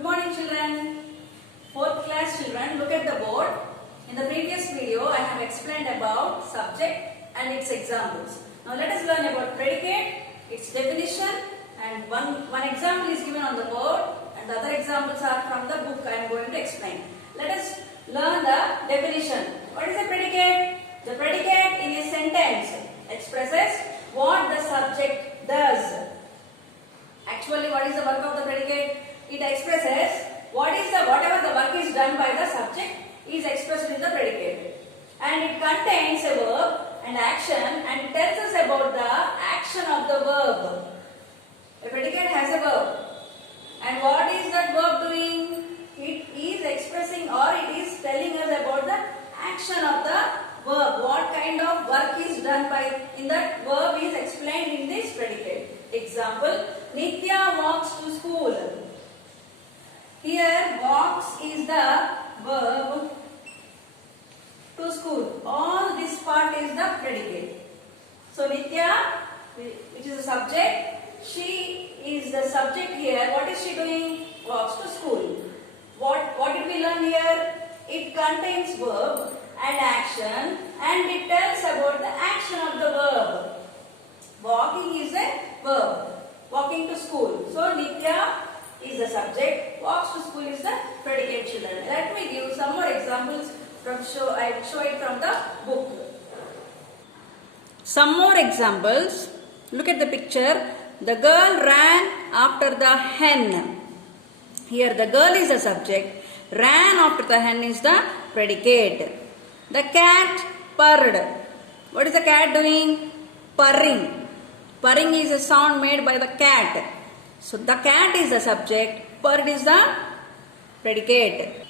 Good morning children. 4th class children, look at the board. In the previous video, I have explained about subject and its examples. Now let us learn about predicate, its definition, and one example is given on the board and the other examples are from the book I am going to explain. Let us learn the definition. What is a predicate? The predicate in a sentence expresses what the subject does. Actually, what is the work of the predicate? It expresses whatever the work is done by the subject is expressed in the predicate. And it contains a verb and action and tells us about the action of the verb. A predicate has a verb. And what is that verb doing? It is expressing or it is telling us about the action of the verb. What kind of work is done in that verb is explained in this predicate. Example, Nitya walks to school. Here, walks is the verb to school. All this part is the predicate. So, Nitya, which is the subject, she is the subject here. What is she doing? Walks to school. What did we learn here? It contains verb and action and it tells about the action of the verb. Walking is a verb. Walking to school. So, Nitya is the subject. Walks to school is the predicate, children. Let me give some more examples I will show it from the book. Some more examples. Look at the picture. The girl ran after the hen. Here the girl is the subject. Ran after the hen is the predicate. The cat purred. What is the cat doing? Purring. Purring is a sound made by the cat. So the cat is the subject. Purred is the predicate.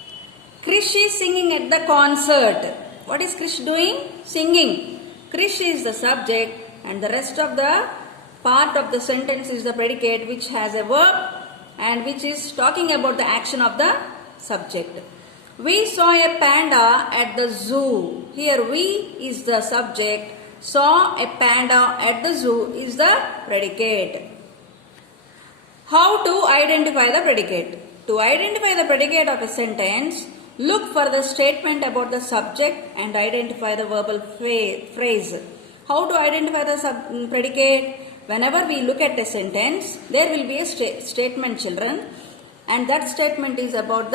Krish is singing at the concert. What is Krish doing? Singing. Krish is the subject and the rest of the part of the sentence is the predicate which has a verb and which is talking about the action of the subject. We saw a panda at the zoo. Here we is the subject. Saw a panda at the zoo is the predicate. How to identify the predicate? To identify the predicate of a sentence, look for the statement about the subject and identify the verbal phrase. How to identify the predicate? Whenever we look at a sentence, there will be a statement, children, and that statement is about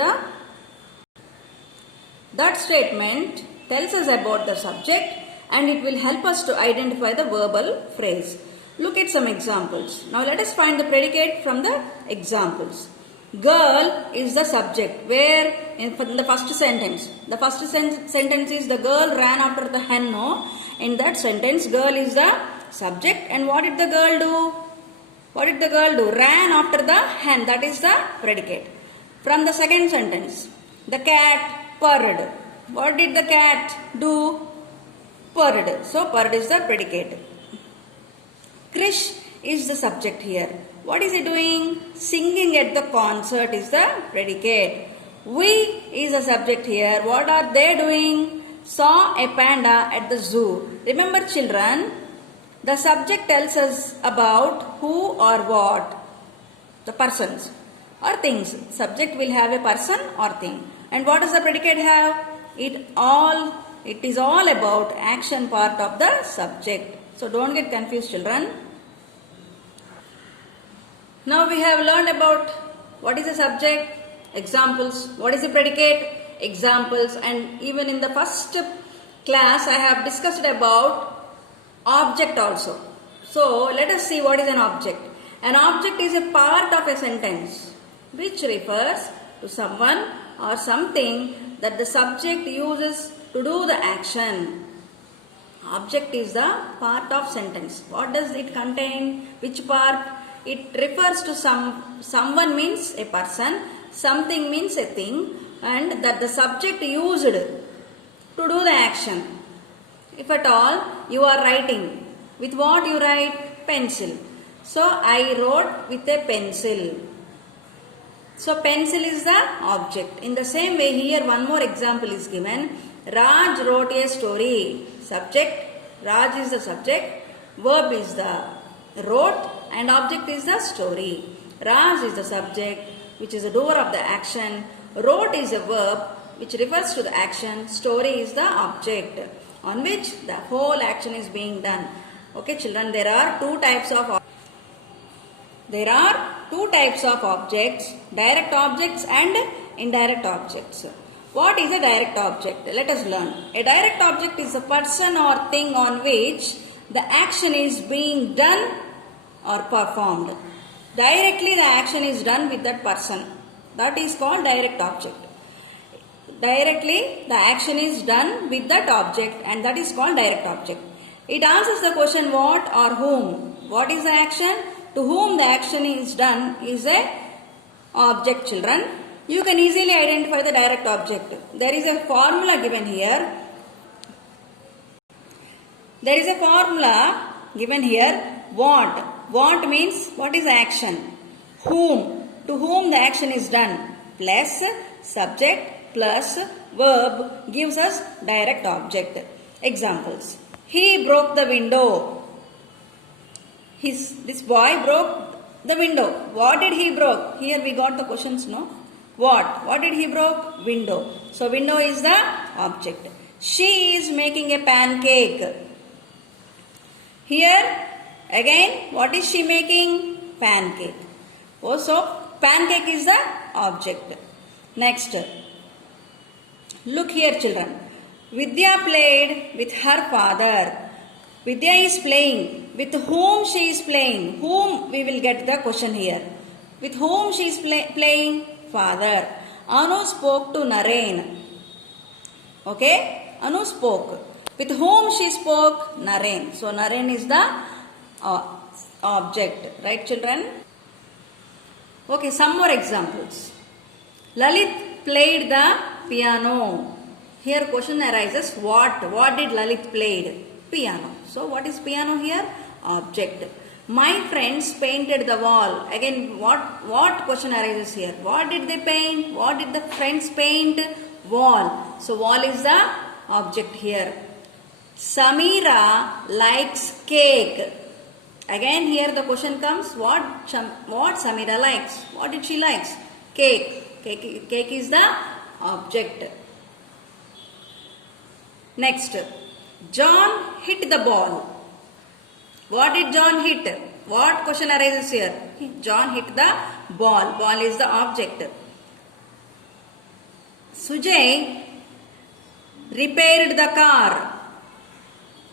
that statement tells us about the subject and it will help us to identify the verbal phrase. Look at some examples. Now let us find the predicate from the examples. Girl is the subject. Where in the first sentence? The first sentence is the girl ran after the hen. No? In that sentence, girl is the subject. And what did the girl do? What did the girl do? Ran after the hen. That is the predicate. From the second sentence, the cat purred. What did the cat do? Purred. So purred is the predicate. Krish is the subject here. What is he doing? Singing at the concert is the predicate. We is the subject here. What are they doing? Saw a panda at the zoo. Remember, children, the subject tells us about who or what. The persons or things. Subject will have a person or thing. And what does the predicate have? It is all about action part of the subject. So don't get confused, children. Now we have learned about what is a subject, examples, what is a predicate, examples, and even in the first class I have discussed about object also. So let us see what is an object. An object is a part of a sentence which refers to someone or something that the subject uses to do the action. Object is the part of sentence. What does it contain? Which part? It refers to someone means a person, something means a thing, and that the subject used to do the action. If at all you are writing, with what you write? Pencil. So I wrote with a pencil. So pencil is the object. In the same way, here one more example is given. Raj wrote a story. Subject, Raj is the subject, verb is the wrote and object is the story. Raj is the subject, which is the doer of the action. Wrote is a verb which refers to the action. Story is the object on which the whole action is being done. Okay children, there are two types of objects, direct objects and indirect objects. What is a direct object? Let us learn. A direct object is a person or thing on which the action is being done or performed. Directly the action is done with that person. That is called direct object. Directly the action is done with that object and that is called direct object. It answers the question what or whom. What is the action? To whom the action is done is a object children. You can easily identify the direct object. There is a formula given here. There is a formula given here. What? What means what is the action? Whom? To whom the action is done. Plus subject plus verb gives us direct object. Examples. He broke the window. This boy broke the window. What did he broke? Here we got the questions, no? What? What did he broke? Window. So window is the object. She is making a pancake. Here again, what is she making? Pancake. Oh, so pancake is the object. Next. Look here children. Vidya played with her father. Vidya is playing. With whom she is playing? Whom we will get the question here. With whom she is playing? Father. Anu spoke to Naren. Okay? Anu spoke. With whom she spoke? Naren. So Naren is the object. Right children? Okay, some more examples. Lalit played the piano. Here question arises, what did Lalit played? Piano. So what is piano here? Object. My friends painted the wall. Again, what question arises here? What did they paint? What did the friends paint? Wall. So wall is the object here. Samira likes cake. Again here the question comes, what Samira likes? What did she likes? Cake. Cake is the object. Next, John hit the ball. What did John hit? What question arises here? John hit the ball. Ball is the object. Sujay repaired the car.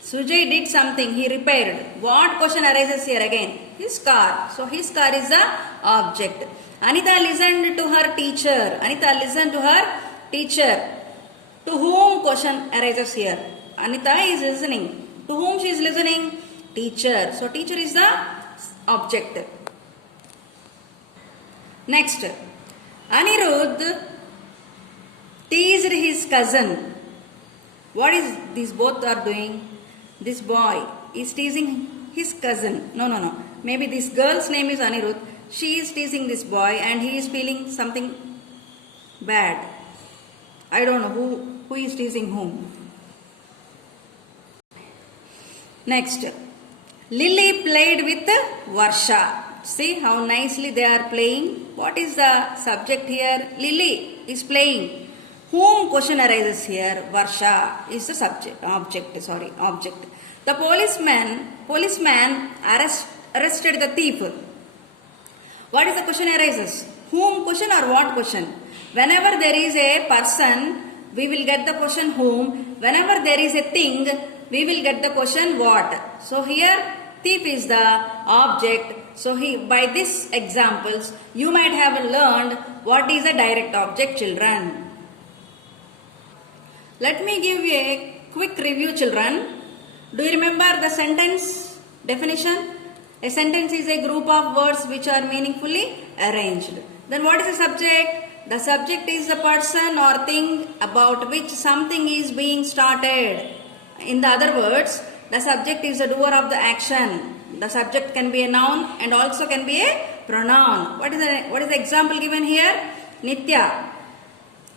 Sujay did something. He repaired. What question arises here again? His car. So his car is the object. Anita listened to her teacher. Anita listened to her teacher. To whom question arises here? Anita is listening. To whom she is listening? Teacher. So teacher is the object. Next. Anirudh teased his cousin. What is these both are doing? This boy is teasing his cousin. No. Maybe this girl's name is Anirudh. She is teasing this boy and he is feeling something bad. I don't know who is teasing whom. Next. Lily played with Varsha. See how nicely they are playing. What is the subject here? Lily is playing. Whom question arises here? Varsha is the object. The policeman arrested the thief. What is the question arises? Whom question or what question? Whenever there is a person, we will get the question whom. Whenever there is a thing, we will get the question what. So here thief is the object. So by these examples, you might have learned what is a direct object, children. Let me give you a quick review, children. Do you remember the sentence definition? A sentence is a group of words which are meaningfully arranged. Then what is the subject? The subject is a person or thing about which something is being started. In the other words, the subject is the doer of the action. The subject can be a noun and also can be a pronoun. What is the example given here? Nitya.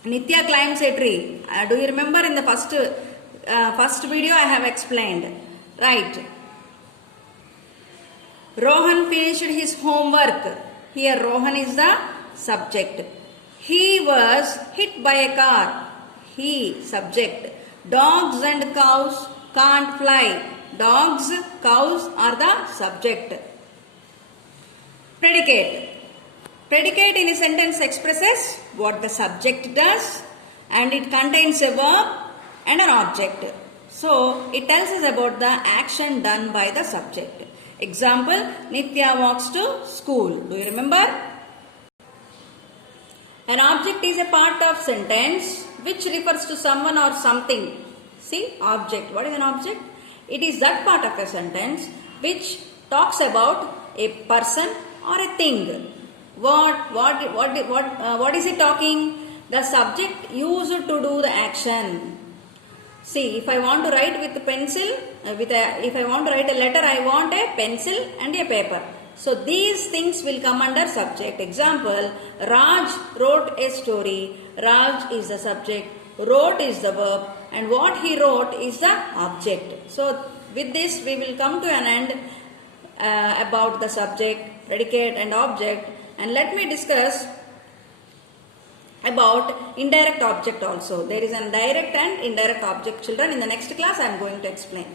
Nitya climbs a tree. Do you remember in the first video I have explained? Right. Rohan finished his homework. Here Rohan is the subject. He was hit by a car. He, subject. Dogs and cows can't fly. Dogs, cows are the subject. Predicate. Predicate in a sentence expresses what the subject does and it contains a verb and an object. So, it tells us about the action done by the subject. Example, Nitya walks to school. Do you remember? An object is a part of sentence which refers to someone or something. See, object. What is an object? It is that part of a sentence which talks about a person or a thing. What is it talking? The subject used to do the action. See, if I want to write with a pencil, if I want to write a letter, I want a pencil and a paper. So, these things will come under subject. Example, Raj wrote a story. Raj is the subject, wrote is the verb, and what he wrote is the object. So, with this, we will come to an end about the subject, predicate and object. And let me discuss about indirect object also. There is an direct and indirect object, children. In the next class, I am going to explain.